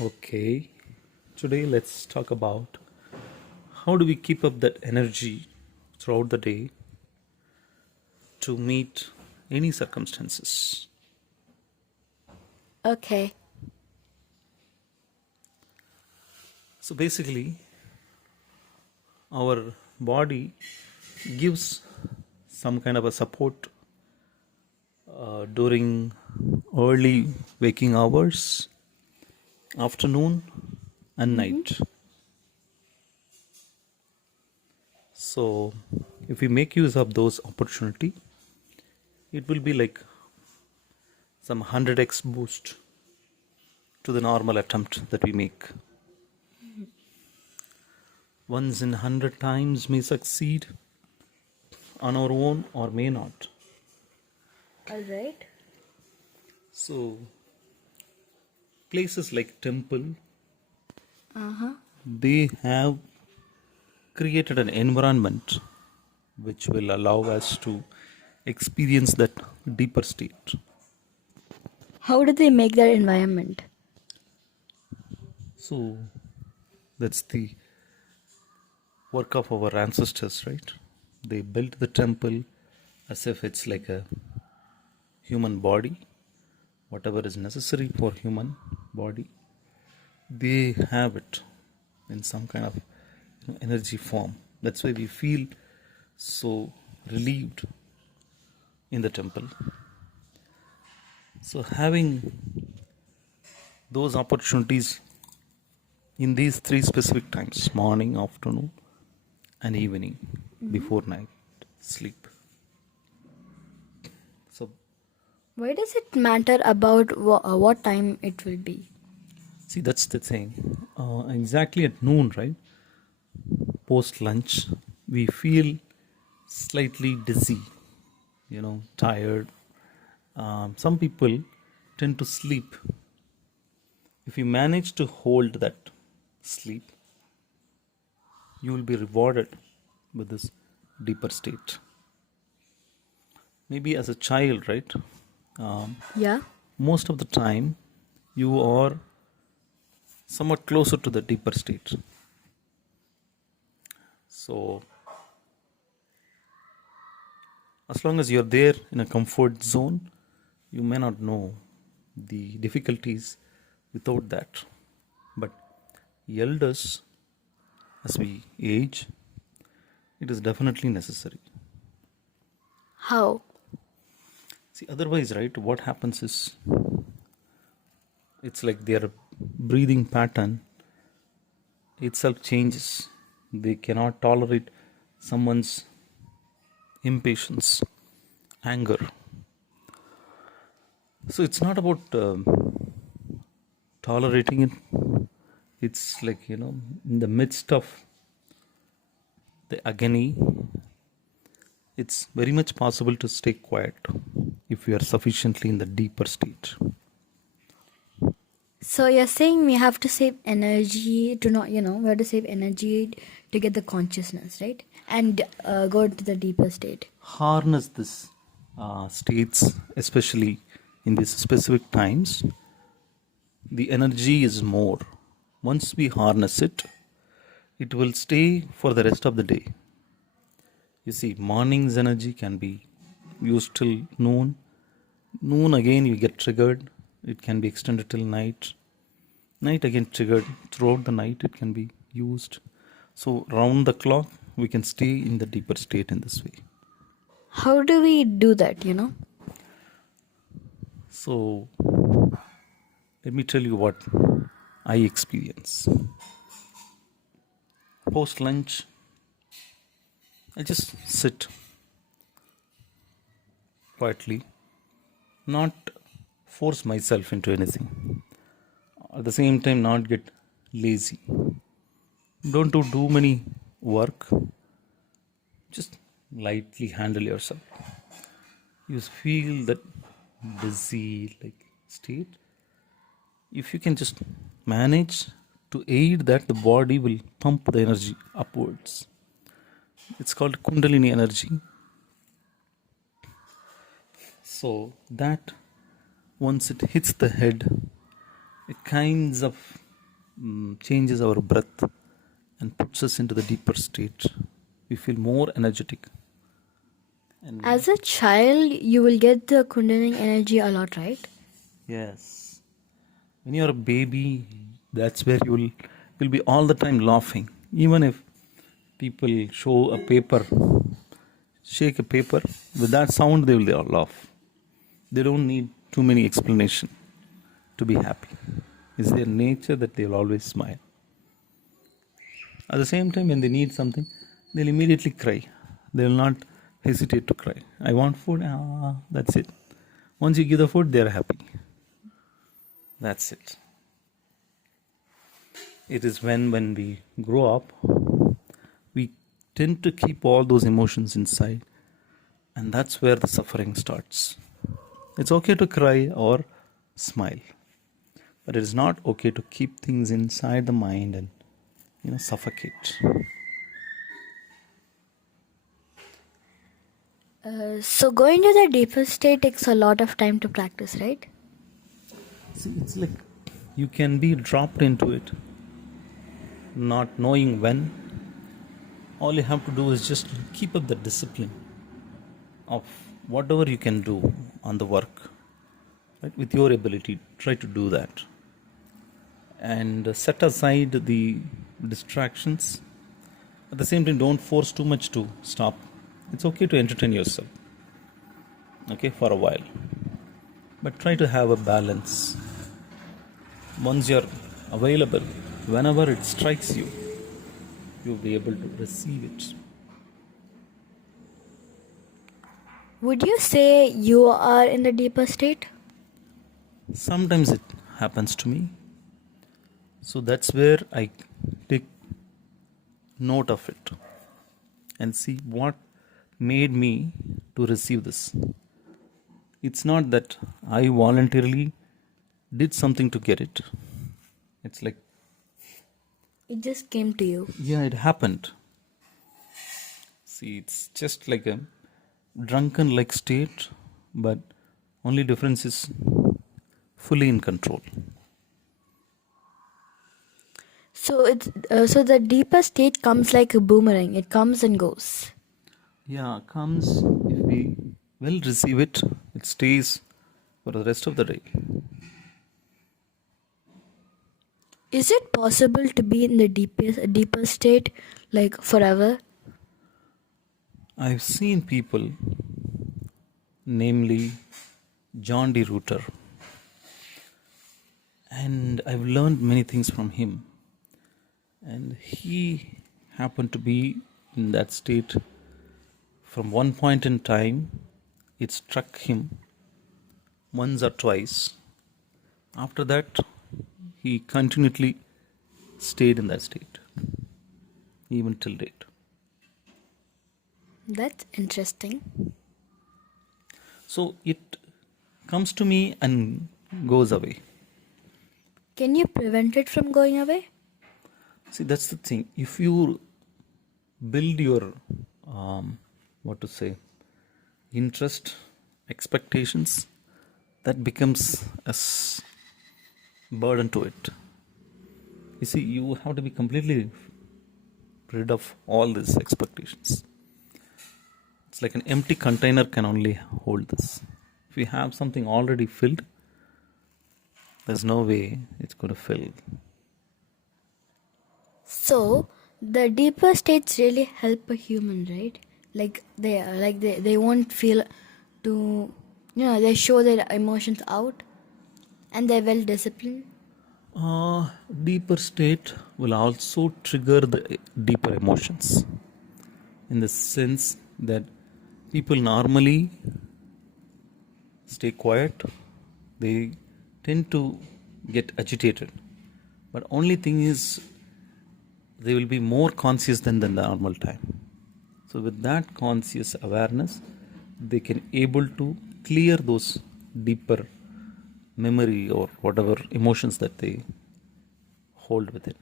Okay, today let's talk about how do we keep up that energy throughout the day to meet any circumstances. Okay. So basically, our body gives some kind of a support during early waking hours, afternoon, and Mm-hmm. night. So if we make use of those opportunity, it will be like some 100x boost to the normal attempt that we make. Once in 100 times may succeed on our own or may not. All right. So places like temple, Uh-huh. they have created an environment which will allow us to experience that deeper state. How do they make their environment? So that's the work of our ancestors, right? They built the temple as if it's like a human body, whatever is necessary for human body, they have it in some kind of energy form. That's why we feel so relieved in the temple. So having those opportunities in these three specific times, morning, afternoon, and evening, Mm-hmm. before night sleep. So Why does it matter about what time it will be? see, that's the thing. Exactly at noon, right, post lunch, we feel slightly dizzy, tired. Some people tend to sleep. If you manage to hold that sleep, you will be rewarded with this deeper state. Maybe as a child, right? Um, Yeah. Most of the time, you are somewhat closer to the deeper state. So, as long as you're there in a comfort zone, you may not know the difficulties without that. But elders, as we age, it is definitely necessary. How? See, otherwise, right, what happens is it's like their breathing pattern itself changes. They cannot tolerate someone's impatience, anger. So it's not about tolerating it. It's like, in the midst of the agony, it's very much possible to stay quiet if we are sufficiently in the deeper state. So you're saying we have to save energy to not, we have to save energy to get the consciousness, right? And go into the deeper state. Harness this states, especially in these specific times, the energy is more. Once we harness it, it will stay for the rest of the day. You see, morning's energy can be used till noon. Noon again, you get triggered. It can be extended till night. Night again triggered. Throughout the night, it can be used. So, round the clock, we can stay in the deeper state in this way. How do we do that? So, let me tell you what I experience. Post lunch, I just sit quietly, not force myself into anything. At the same time, not get lazy. Don't do too many work. Just lightly handle yourself. You feel that dizzy like state. If you can just manage to aid that, the body will pump the energy upwards. It's called Kundalini energy. So that once it hits the head, it kinds of changes our breath and puts us into the deeper state. We feel more energetic. And As a child, you will get the Kundalini energy a lot, right? yes, when you're a baby, that's where you'll be all the time laughing. Even if people show a paper, shake a paper, with that sound they will all laugh. They don't need too many explanation to be happy. It's their nature that they will always smile. At the same time, when they need something, they'll immediately cry. They will not hesitate to cry. I want food. That's it. Once you give the food, they're happy. That's it. It is when we grow up, we tend to keep all those emotions inside, and that's where the suffering starts. It's okay to cry or smile, but it is not okay to keep things inside the mind and suffocate. So going to the deeper state takes a lot of time to practice, right? See, it's like you can be dropped into it, not knowing when. All you have to do is just keep up the discipline of whatever you can do on the work, right? With your ability, try to do that. And set aside the distractions. At the same time, don't force too much to stop. It's okay to entertain yourself, okay, for a while. But try to have a balance. Once you're available, whenever it strikes you, you'll be able to receive it. Would you say you are in the deeper state? Sometimes it happens to me. So that's where I take note of it and see what made me to receive this. It's not that I voluntarily did something to get it. It's like, It just came to you. yeah, it happened. See, it's just like a drunken like state, but only difference is fully in control. So so the deeper state comes like a boomerang. It comes and goes. Yeah, comes if we will receive it, it stays for the rest of the day. Is it possible to be in the deeper state like forever? I've seen people, namely John D. Reuter, and I've learned many things from him. And he happened to be in that state from one point in time. It struck him once or twice. After that, he continually stayed in that state, even till date. That's interesting. So it comes to me and goes away. Can you prevent it from going away? See, that's the thing. If you build your, interest, expectations, that becomes a burden to it. You see, you have to be completely rid of all these expectations. It's like an empty container can only hold this. If you have something already filled, there's no way it's going to fill. So the deeper states really help a human, right? They won't feel to they show their emotions out and they're well disciplined. Deeper state will also trigger the deeper emotions, in the sense that people normally stay quiet, they tend to get agitated, but only thing is they will be more conscious than the normal time. So with that conscious awareness, they can able to clear those deeper memory or whatever emotions that they hold within.